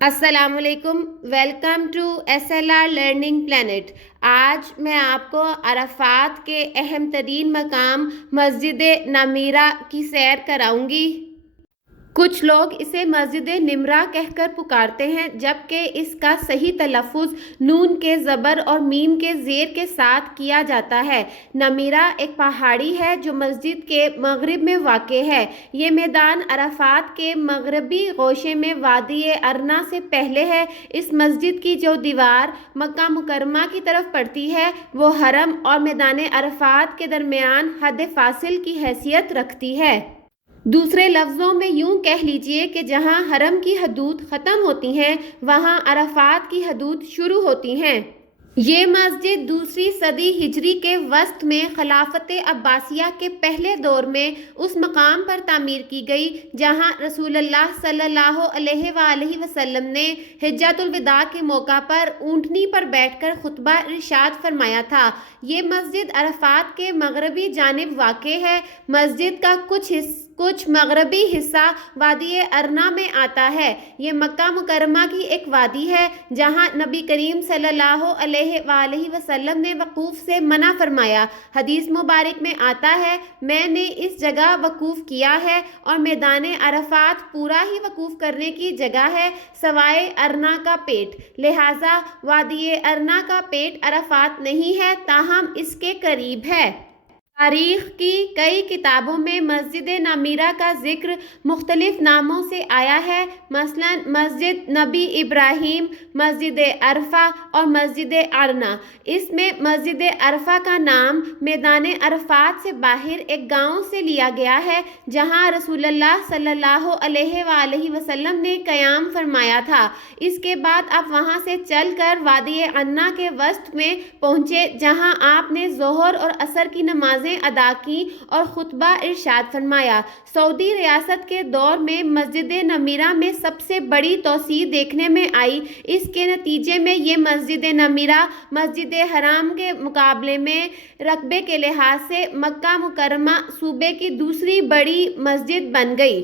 السلام علیکم، welcome to SLR learning plant. آج میں آپ کو عرفات کے اہم ترین مقام مسجد نمیرہ کی سیر کراؤں گی۔ کچھ لوگ اسے مسجد نمرہ کہہ کر پکارتے ہیں، جبکہ اس کا صحیح تلفظ نون کے زبر اور میم کے زیر کے ساتھ کیا جاتا ہے۔ نمیرہ ایک پہاڑی ہے جو مسجد کے مغرب میں واقع ہے۔ یہ میدان عرفات کے مغربی گوشے میں وادی ارنا سے پہلے ہے۔ اس مسجد کی جو دیوار مکہ مکرمہ کی طرف پڑتی ہے وہ حرم اور میدان عرفات کے درمیان حد فاصل کی حیثیت رکھتی ہے۔ دوسرے لفظوں میں یوں کہہ لیجئے کہ جہاں حرم کی حدود ختم ہوتی ہیں وہاں عرفات کی حدود شروع ہوتی ہیں۔ یہ مسجد دوسری صدی ہجری کے وسط میں خلافت عباسیہ کے پہلے دور میں اس مقام پر تعمیر کی گئی جہاں رسول اللہ صلی اللہ علیہ وآلہ وسلم نے حجۃ الوداع کے موقع پر اونٹنی پر بیٹھ کر خطبہ ارشاد فرمایا تھا۔ یہ مسجد عرفات کے مغربی جانب واقع ہے۔ مسجد کا کچھ مغربی حصہ وادی ارنا میں آتا ہے۔ یہ مکہ مکرمہ کی ایک وادی ہے جہاں نبی کریم صلی اللہ علیہ وآلہ وسلم نے وقوف سے منع فرمایا۔ حدیث مبارک میں آتا ہے، میں نے اس جگہ وقوف کیا ہے اور میدان عرفات پورا ہی وقوف کرنے کی جگہ ہے سوائے ارنا کا پیٹ، لہٰذا وادی ارنا کا پیٹ عرفات نہیں ہے تاہم اس کے قریب ہے۔ تاریخ کی کئی کتابوں میں مسجد نمیرہ کا ذکر مختلف ناموں سے آیا ہے، مثلاً مسجد نبی ابراہیم، مسجد عرفہ اور مسجد ارنا۔ اس میں مسجد عرفہ کا نام میدان عرفات سے باہر ایک گاؤں سے لیا گیا ہے جہاں رسول اللہ صلی اللہ علیہ وآلہ وسلم نے قیام فرمایا تھا۔ اس کے بعد آپ وہاں سے چل کر وادی ارنا کے وسط میں پہنچے جہاں آپ نے ظہر اور عصر کی نمازیں ادا کی اور خطبہ ارشاد فرمایا۔ سعودی ریاست کے دور میں مسجد نمیرہ میں سب سے بڑی توسیع دیکھنے میں آئی۔ اس کے نتیجے میں یہ مسجد نمیرہ مسجد حرام کے مقابلے میں رقبے کے لحاظ سے مکہ مکرمہ صوبے کی دوسری بڑی مسجد بن گئی۔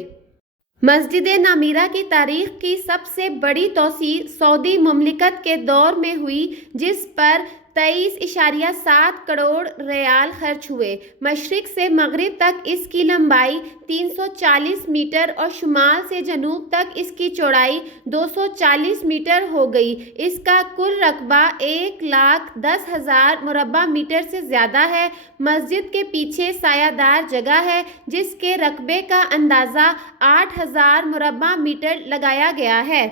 مسجد نمیرہ کی تاریخ کی سب سے بڑی توسیع سعودی مملکت کے دور میں ہوئی جس پر 23.7 کروڑ ریال خرچ ہوئے۔ مشرق سے مغرب تک اس کی لمبائی 340 میٹر اور شمال سے جنوب تک اس کی چوڑائی 240 میٹر ہو گئی۔ اس کا کل رقبہ 1,10,000 مربع میٹر سے زیادہ ہے۔ مسجد کے پیچھے سایہ دار جگہ ہے جس کے رقبے کا اندازہ 8,000 مربع میٹر لگایا گیا ہے۔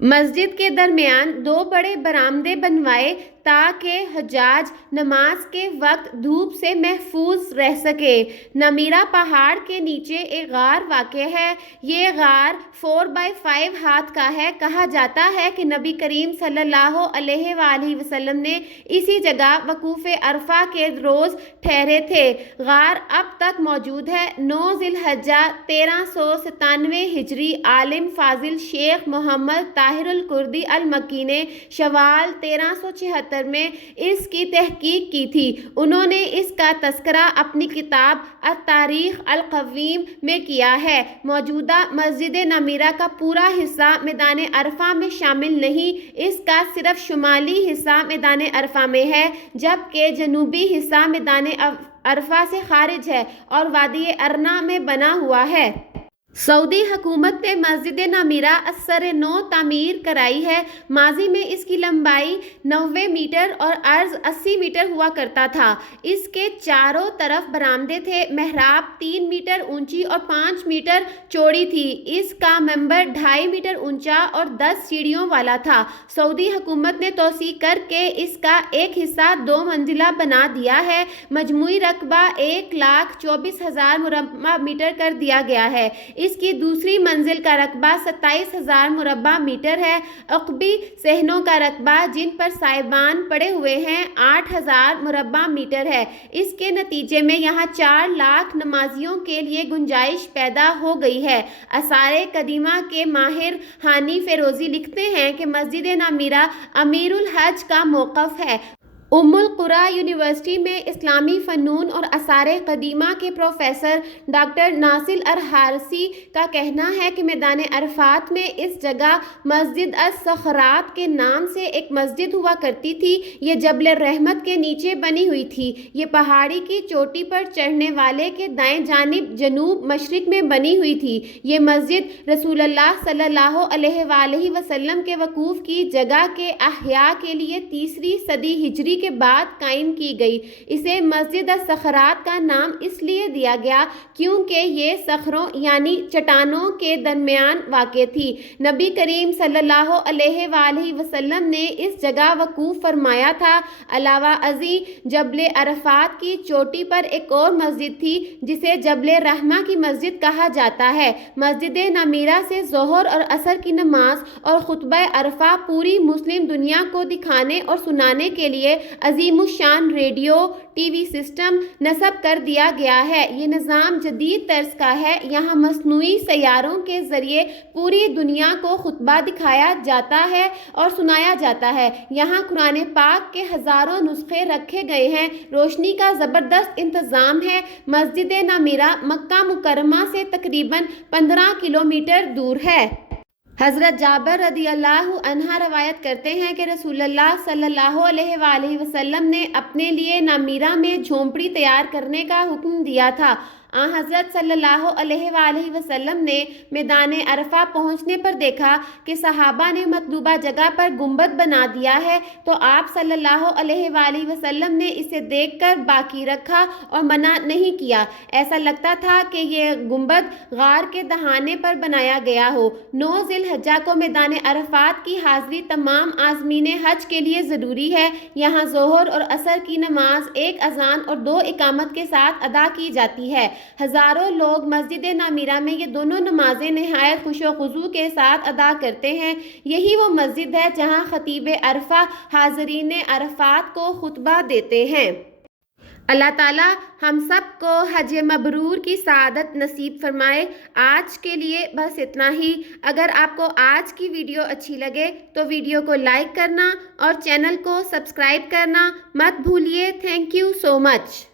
مسجد کے درمیان 2 بڑے برآمدے بنوائے تاکہ حجاج نماز کے وقت دھوپ سے محفوظ رہ سکے۔ نمیرہ پہاڑ کے نیچے ایک غار واقع ہے۔ یہ غار 4x5 ہاتھ کا ہے۔ کہا جاتا ہے کہ نبی کریم صلی اللہ علیہ وآلہ وسلم نے اسی جگہ وقوف عرفہ کے روز ٹھہرے تھے۔ غار اب تک موجود ہے۔ 9 ذی الحجہ 1397 ہجری عالم فاضل شیخ محمد طاہر الکردی المکی نے شوال 1376 میں اس کی تحقیق کی تھی۔ انہوں نے اس کا تذکرہ اپنی کتاب التاریخ القویم میں کیا ہے۔ موجودہ مسجد نمیرہ کا پورا حصہ میدان عرفہ میں شامل نہیں، اس کا صرف شمالی حصہ میدان عرفہ میں ہے جبکہ جنوبی حصہ میدان عرفہ سے خارج ہے اور وادی ارنا میں بنا ہوا ہے۔ سعودی حکومت نے مسجد نمیرہ ازسر نو تعمیر کرائی ہے۔ ماضی میں اس کی لمبائی 90 میٹر اور عرض 80 میٹر ہوا کرتا تھا۔ اس کے چاروں طرف برآمدے تھے۔ محراب 3 میٹر اونچی اور 5 میٹر چوڑی تھی۔ اس کا منبر 2.5 میٹر اونچا اور 10 سیڑھیوں والا تھا۔ سعودی حکومت نے توسیع کر کے اس کا ایک حصہ 2 منزلہ بنا دیا ہے۔ مجموعی رقبہ 1,24,000 مربع میٹر کر دیا گیا ہے۔ اس کی دوسری منزل کا رقبہ 27,000 مربع میٹر ہے۔ عقبی صحنوں کا رقبہ جن پر سائبان پڑے ہوئے ہیں 8,000 مربع میٹر ہے۔ اس کے نتیجے میں یہاں 4 لاکھ نمازیوں کے لیے گنجائش پیدا ہو گئی ہے۔ آثار قدیمہ کے ماہر ہانی فیروزی لکھتے ہیں کہ مسجد نمیرہ امیر الحج کا موقف ہے۔ ام القرا یونیورسٹی میں اسلامی فنون اور آثار قدیمہ کے پروفیسر ڈاکٹر ناصر الحارثی کا کہنا ہے کہ میدان عرفات میں اس جگہ مسجد الصخرات کے نام سے ایک مسجد ہوا کرتی تھی۔ یہ جبل رحمت کے نیچے بنی ہوئی تھی۔ یہ پہاڑی کی چوٹی پر چڑھنے والے کے دائیں جانب جنوب مشرق میں بنی ہوئی تھی۔ یہ مسجد رسول اللہ صلی اللہ علیہ وآلہ وسلم کے وقوف کی جگہ کے احیاء کے لیے 3 صدی ہجری کے بعد قائم کی گئی۔ اسے مسجد الصخرات کا نام اس لیے دیا گیا کیونکہ یہ صخروں یعنی چٹانوں کے درمیان واقع تھی۔ نبی کریم صلی اللہ علیہ وآلہ وسلم نے اس جگہ وقوف فرمایا تھا۔ علاوہ ازیں جبل عرفات کی چوٹی پر ایک اور مسجد تھی جسے جبل رحمہ کی مسجد کہا جاتا ہے۔ مسجد نمیرہ سے ظہر اور عصر کی نماز اور خطبہ عرفہ پوری مسلم دنیا کو دکھانے اور سنانے کے لیے عظیم الشان ریڈیو ٹی وی سسٹم نصب کر دیا گیا ہے۔ یہ نظام جدید طرز کا ہے۔ یہاں مصنوعی سیاروں کے ذریعے پوری دنیا کو خطبہ دکھایا جاتا ہے اور سنایا جاتا ہے۔ یہاں قرآن پاک کے ہزاروں نسخے رکھے گئے ہیں۔ روشنی کا زبردست انتظام ہے۔ مسجد نمیرہ مکہ مکرمہ سے تقریباً 15 کلومیٹر دور ہے۔ حضرت جابر رضی اللہ عنہ روایت کرتے ہیں کہ رسول اللہ صلی اللہ علیہ وآلہ وسلم نے اپنے لیے نمیرہ میں جھونپڑی تیار کرنے کا حکم دیا تھا۔ حضرت صلی اللہ علیہ وآلہ وسلم نے میدان عرفہ پہنچنے پر دیکھا کہ صحابہ نے مطلوبہ جگہ پر گنبد بنا دیا ہے تو آپ صلی اللہ علیہ وآلہ وسلم نے اسے دیکھ کر باقی رکھا اور منع نہیں کیا۔ ایسا لگتا تھا کہ یہ گنبد غار کے دہانے پر بنایا گیا ہو۔ 9 ذی الحجہ کو میدان عرفات کی حاضری تمام عازمین حج کے لیے ضروری ہے۔ یہاں ظہر اور عصر کی نماز 1 اذان اور 2 اقامت کے ساتھ ادا کی جاتی ہے۔ ہزاروں لوگ مسجد نمیرہ میں یہ دونوں نمازیں نہایت خوش و خضوع کے ساتھ ادا کرتے ہیں۔ یہی وہ مسجد ہے جہاں خطیب عرفہ حاضرین عرفات کو خطبہ دیتے ہیں۔ اللہ تعالیٰ ہم سب کو حج مبرور کی سعادت نصیب فرمائے۔ آج کے لیے بس اتنا ہی۔ اگر آپ کو آج کی ویڈیو اچھی لگے تو ویڈیو کو لائک کرنا اور چینل کو سبسکرائب کرنا مت بھولیے۔ Thank you so much.